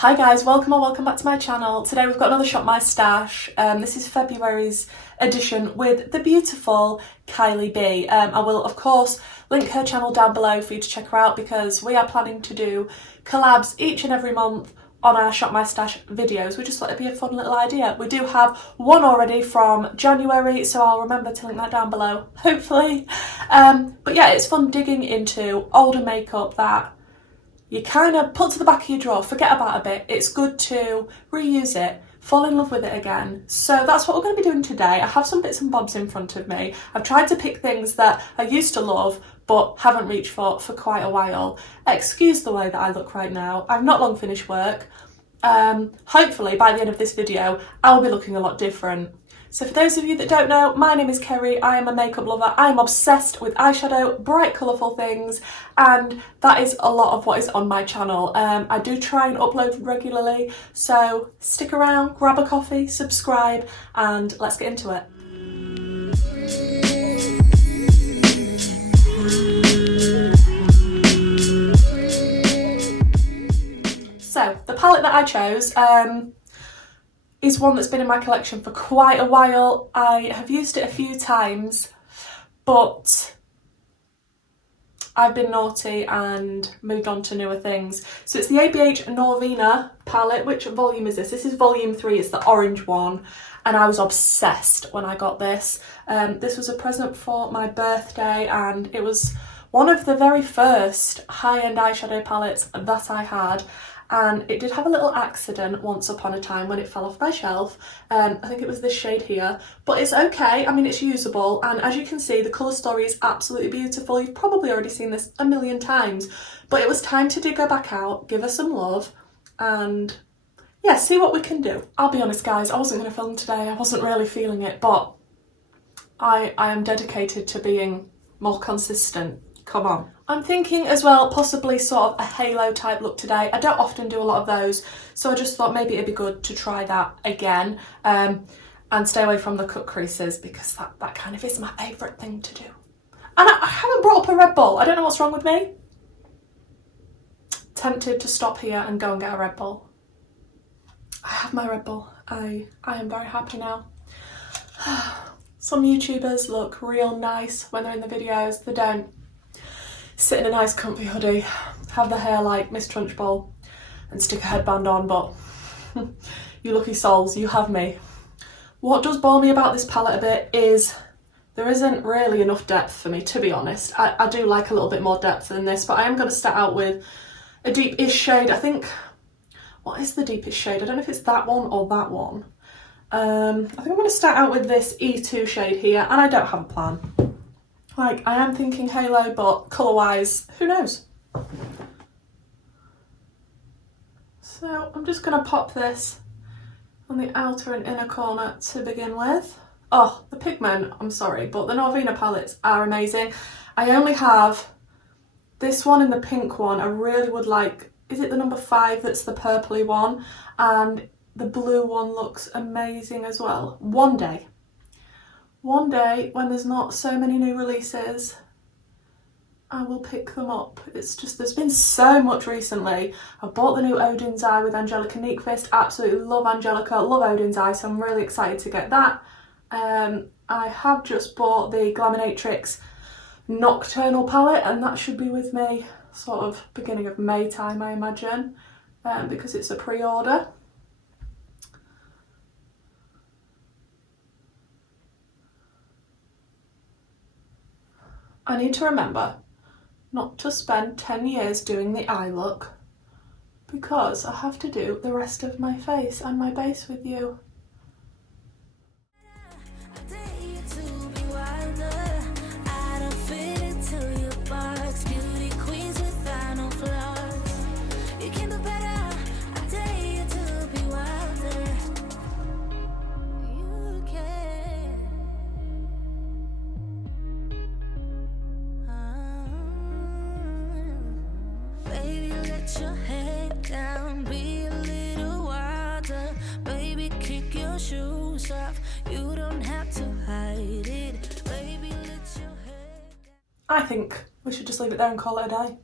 Hi guys, welcome back to my channel. Today we've got another Shop My Stash. This is February's edition with the beautiful ThisIsKylieB. I will of course link her channel down below for you to check her out because we are planning to do collabs each and every month on our Shop My Stash videos. We just thought it'd be a fun little idea. We do have one already from January, so I'll remember to link that down below, hopefully. But yeah, it's fun digging into older makeup that you kind of put to the back of your drawer, forget about a bit. It's good to reuse it, fall in love with it again. So that's what we're going to be doing today. I have some bits and bobs in front of me. I've tried to pick things that I used to love but haven't reached for quite a while. Excuse the way that I look right now. I've not long finished work. Hopefully by the end of this video I'll be looking a lot different. So for those of you that don't know, my name is Kerry, I am a makeup lover, I am obsessed with eyeshadow, bright colourful things, and that is a lot of what is on my channel. I do try and upload regularly, so stick around, grab a coffee, subscribe, and let's get into it. So the palette that I chose, is one that's been in my collection for quite a while. I have used it a few times, but I've been naughty and moved on to newer things. So it's the ABH Norvina palette. Which volume is this? This is volume 3, it's the orange one, and I was obsessed when I got this. This was a present for my birthday, and it was one of the very first high-end eyeshadow palettes that I had. And it did have a little accident once upon a time when it fell off my shelf. I think it was this shade here, but it's okay. I mean, it's usable, and as you can see, the colour story is absolutely beautiful. You've probably already seen this a million times, but it was time to dig her back out, give her some love, and yeah, see what we can do. I'll be honest guys, I wasn't going to film today. I wasn't really feeling it, but I am dedicated to being more consistent. Come on. I'm thinking as well possibly sort of a halo type look today. I don't often do a lot of those, so I just thought maybe it'd be good to try that again, and stay away from the cut creases because that kind of is my favourite thing to do. And I haven't brought up a Red Bull. I don't know what's wrong with me. Tempted to stop here and go and get a Red Bull. I have my Red Bull. I am very happy now. Some YouTubers look real nice when they're in the videos. They don't. Sit in a nice comfy hoodie, have the hair like Miss Trunchbull and stick a headband on, but you lucky souls, you have me. What does bore me about this palette a bit is there isn't really enough depth for me, to be honest. I do like a little bit more depth than this, but I am going to start out with a deep-ish shade. I think, what is the deepest shade? I don't know if it's that one or that one. I think I'm going to start out with this E2 shade here, and I don't have a plan. Like, I am thinking halo, but colour-wise, who knows? So I'm just going to pop this on the outer and inner corner to begin with. Oh, the pigment, I'm sorry, but the Norvina palettes are amazing. I only have this one and the pink one. I really would like, is it the number 5 that's the purpley one? And the blue one looks amazing as well. One day, when there's not so many new releases, I will pick them up. It's just, there's been so much recently. I bought the new Odin's Eye with Angelica Nyqvist. Absolutely love Angelica, love Odin's Eye, so I'm really excited to get that. I have just bought the Glaminatrix Nocturnal palette, and that should be with me sort of beginning of May time, I imagine, because it's a pre-order. I need to remember not to spend 10 years doing the eye look because I have to do the rest of my face and my base with you. Your head down, be a little wilder, baby, kick your shoes off, you don't have to hide it, baby, let your head down. I think we should just leave it there and call it a day.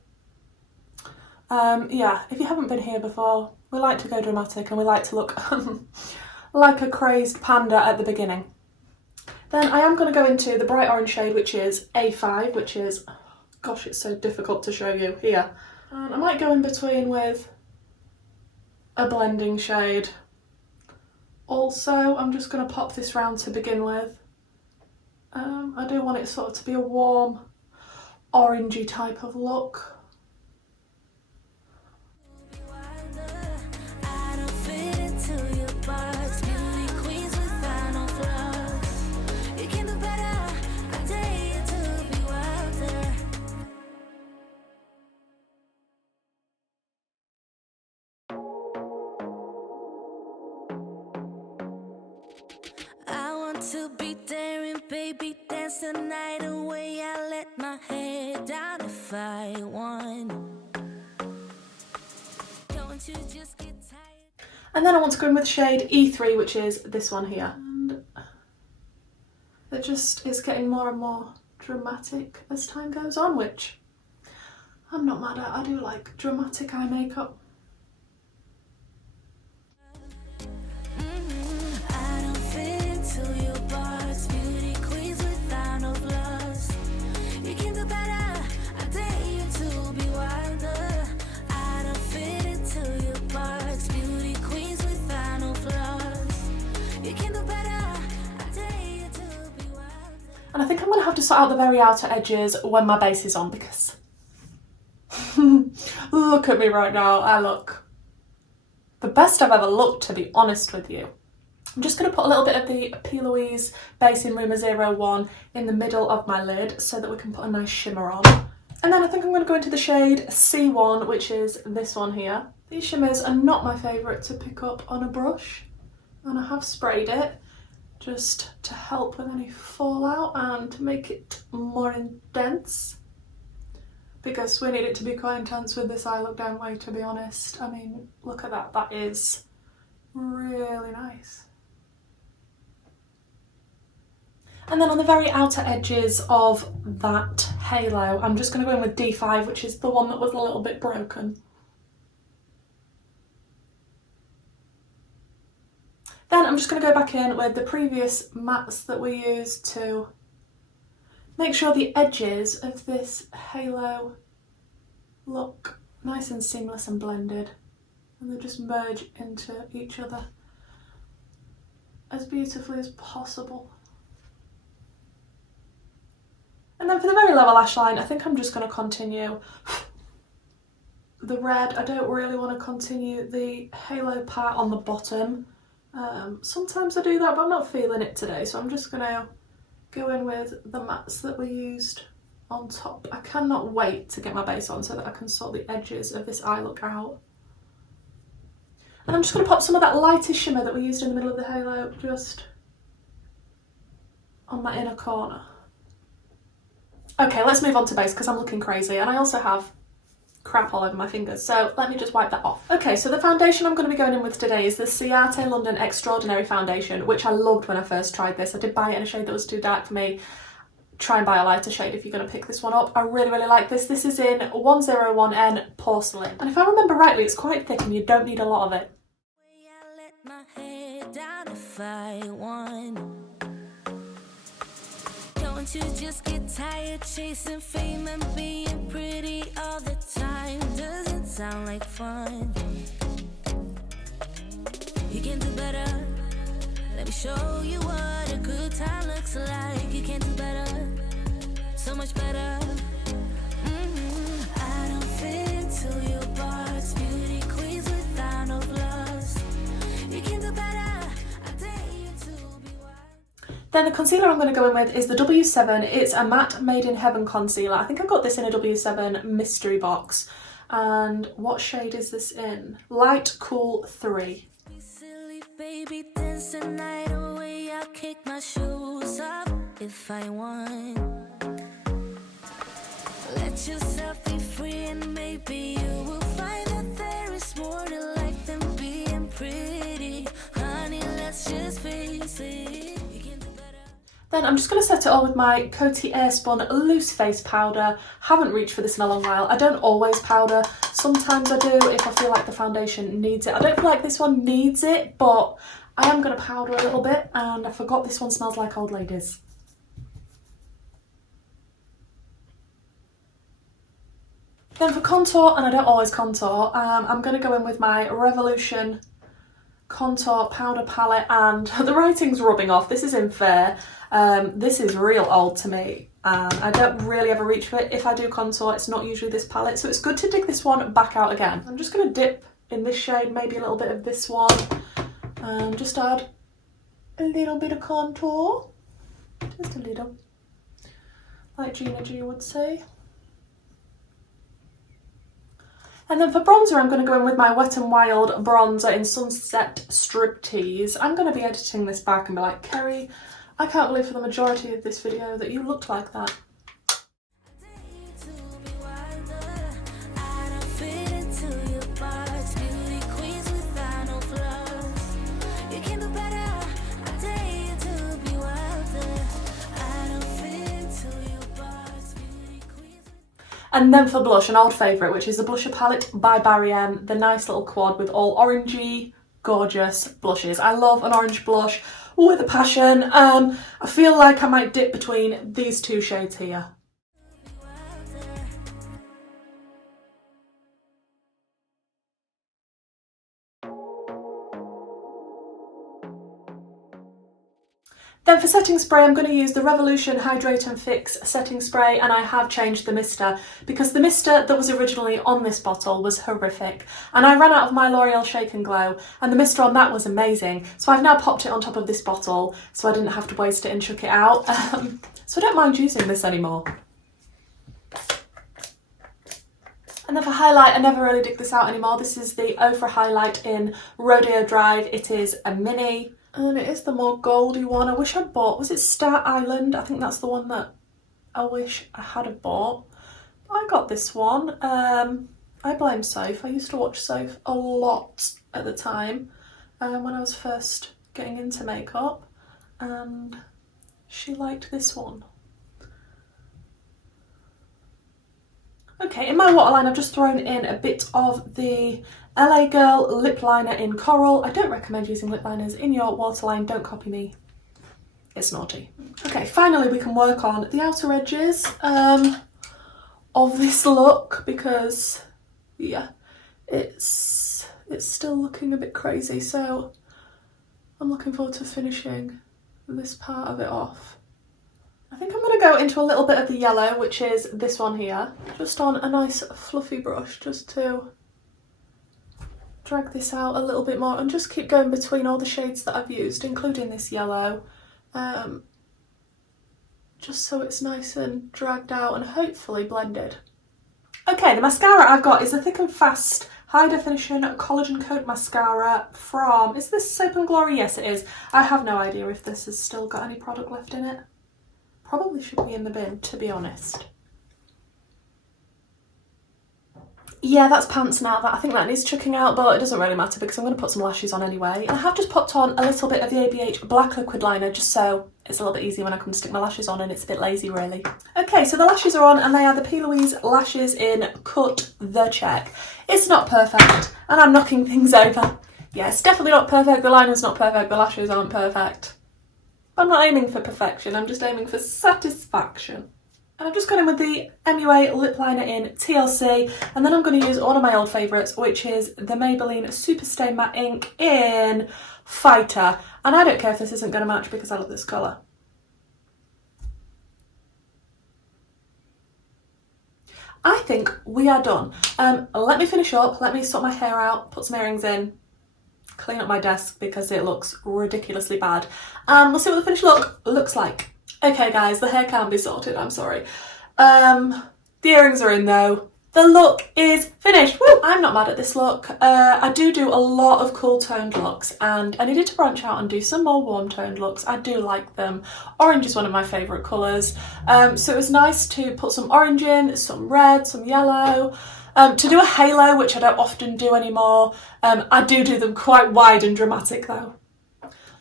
Yeah, if you haven't been here before, we like to go dramatic and we like to look like a crazed panda at the beginning. Then I am going to go into the bright orange shade, which is A5, which is, gosh, it's so difficult to show you here. And I might go in between with a blending shade. Also, I'm just going to pop this round to begin with. I do want it sort of to be a warm, orangey type of look. To be daring, baby, dance the night away. I let my head down if I won. Don't you just get tired? And then I want to go in with shade E3, which is this one here. And it just is getting more and more dramatic as time goes on, which I'm not mad at. I do like dramatic eye makeup. And I think I'm going to have to sort out the very outer edges when my base is on, because look at me right now. I look the best I've ever looked, to be honest with you. I'm just going to put a little bit of the P. Louise Base in Rumor 01 in the middle of my lid so that we can put a nice shimmer on. And then I think I'm going to go into the shade C1, which is this one here. These shimmers are not my favourite to pick up on a brush, and I have sprayed it just to help with any fallout and to make it more intense, because we need it to be quite intense with this eye look, don't we, to be honest. I mean, look at that, that is really nice. And then on the very outer edges of that halo, I'm just going to go in with D5, which is the one that was a little bit broken. Then I'm just going to go back in with the previous mattes that we used to make sure the edges of this halo look nice and seamless and blended, and they just merge into each other as beautifully as possible. And then for the very lower lash line, I think I'm just going to continue the red. I don't really want to continue the halo part on the bottom. Sometimes I do that, but I'm not feeling it today, so I'm just going to go in with the mattes that we used on top. I cannot wait to get my base on so that I can sort the edges of this eye look out. And I'm just going to pop some of that lighter shimmer that we used in the middle of the halo just on my inner corner. Okay, let's move on to base because I'm looking crazy, and I also have crap all over my fingers, so let me just wipe that off. Okay, so the foundation I'm going to be going in with today is the Ciate London Extraordinary Foundation, which I loved when I first tried this. I did buy it in a shade that was too dark for me. Try and buy a lighter shade if you're going to pick this one up. I really, really like this. This is in 101N Porcelain, and if I remember rightly, it's quite thick and you don't need a lot of it. Don't you just get tired chasing fame and being pretty all the time? Doesn't sound like fun. You can do better. Let me show you what a good time looks like. You can do better, so much better. I don't fit into your box. Beauty queens without no flaws. You can do better. Then the concealer I'm going to go in with is the W7. It's a matte Made in Heaven concealer. I think I got this in a W7 mystery box. And what shade is this in? Light Cool 3. Silly baby, dance the night away. I'll kick my shoes off if I want. Let yourself be free and maybe you will find that there is more to life than being pretty. Honey, let's just face it. Then I'm just going to set it all with my Coty Airspun Loose Face Powder. Haven't reached for this in a long while. I don't always powder, Sometimes I do if I feel like the foundation needs it. I don't feel like this one needs it, but I am going to powder a little bit, and I forgot this one smells like old ladies. Then for contour, and I don't always contour, I'm going to go in with my Revolution contour powder palette, and the writing's rubbing off. This is in Fair. This is real old to me, and I don't really ever reach for it. If I do contour, it's not usually this palette, so it's good to dig this one back out again. I'm just going to dip in this shade, maybe a little bit of this one, and just add a little bit of contour, just a little, like Gina G would say. And then for bronzer, I'm going to go in with my Wet n Wild bronzer in Sunset Striptease. I'm going to be editing this back and be like, Kerry, I can't believe for the majority of this video that you looked like that. And then for blush, an old favourite, which is the Blusher Palette by Barry M, the nice little quad with all orangey, gorgeous blushes. I love an orange blush with a passion. I feel like I might dip between these two shades here. Then for setting spray, I'm going to use the Revolution Hydrate and Fix setting spray, and I have changed the mister because the mister that was originally on this bottle was horrific, and I ran out of my L'Oreal Shake and Glow, and the mister on that was amazing, so I've now popped it on top of this bottle so I didn't have to waste it and chuck it out. So I don't mind using this anymore. And then for highlight, I never really dig this out anymore. This is the Ofra highlight in Rodeo Drive. It is a mini. And it is the more goldy one. I wish I'd bought, was it Star Island? I think that's the one that I wish I had have bought. I got this one. I blame Soph. I used to watch Soph a lot at the time when I was first getting into makeup, and she liked this one. Okay, in my waterline I've just thrown in a bit of the LA Girl lip liner in Coral. I don't recommend using lip liners in your waterline, don't copy me, it's naughty. Okay, finally we can work on the outer edges of this look because, yeah, it's still looking a bit crazy, so I'm looking forward to finishing this part of it off. I think I'm going to go into a little bit of the yellow, which is this one here, just on a nice fluffy brush, just to drag this out a little bit more and just keep going between all the shades that I've used, including this yellow, just so it's nice and dragged out and hopefully blended. Okay, the mascara I've got is a Thick and Fast High Definition Collagen Coat Mascara from, is this Soap and Glory? Yes, it is. I have no idea if this has still got any product left in it. Probably should be in the bin, to be honest. Yeah, that's pants now. I think that needs chucking out, but it doesn't really matter because I'm going to put some lashes on anyway. And I have just popped on a little bit of the ABH Black Liquid Liner just so it's a little bit easier when I come to stick my lashes on, and it's a bit lazy really. Okay, so the lashes are on, and they are the P. Louise lashes in Cut the Check. It's not perfect, and I'm knocking things over. Yeah, it's definitely not perfect. The liner's not perfect. The lashes aren't perfect. I'm not aiming for perfection, I'm just aiming for satisfaction. And I've just gone in with the MUA lip liner in TLC, and then I'm going to use one of my old favourites, which is the Maybelline Superstay Matte Ink in Fighter. And I don't care if this isn't going to match because I love this colour. I think we are done. Let me finish up, let me sort my hair out, put some earrings in, clean up my desk because it looks ridiculously bad, and we'll see what the finished look looks like. Okay guys, the hair can be sorted, I'm sorry. The earrings are in though. The look is finished. Woo! I'm not mad at this look. I do a lot of cool toned looks, and I needed to branch out and do some more warm toned looks. I do like them. Orange is one of my favourite colours, so it was nice to put some orange in, some red, some yellow. To do a halo, which I don't often do anymore, I do them quite wide and dramatic though.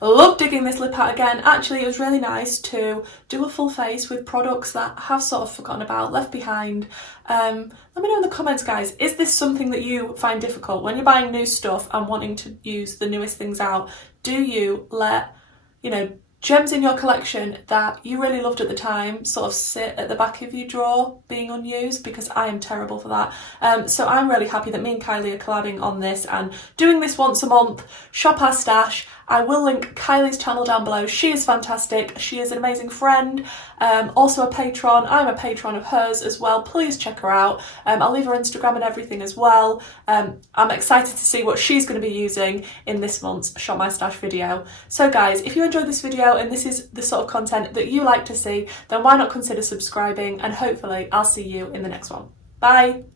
I love digging this lip out again. Actually, it was really nice to do a full face with products that I have sort of forgotten about, left behind. Let me know in the comments, guys, is this something that you find difficult when you're buying new stuff and wanting to use the newest things out? Do you let, you know, gems in your collection that you really loved at the time sort of sit at the back of your drawer being unused? Because I am terrible for that. So I'm really happy that me and Kylie are collabing on this and doing this once a month. Shop our stash. I will link Kylie's channel down below. She is fantastic. She is an amazing friend, also a patron. I'm a patron of hers as well. Please check her out. I'll leave her Instagram and everything as well. I'm excited to see what she's going to be using in this month's Shop My Stash video. So guys, if you enjoyed this video and this is the sort of content that you like to see, then why not consider subscribing, and hopefully I'll see you in the next one. Bye!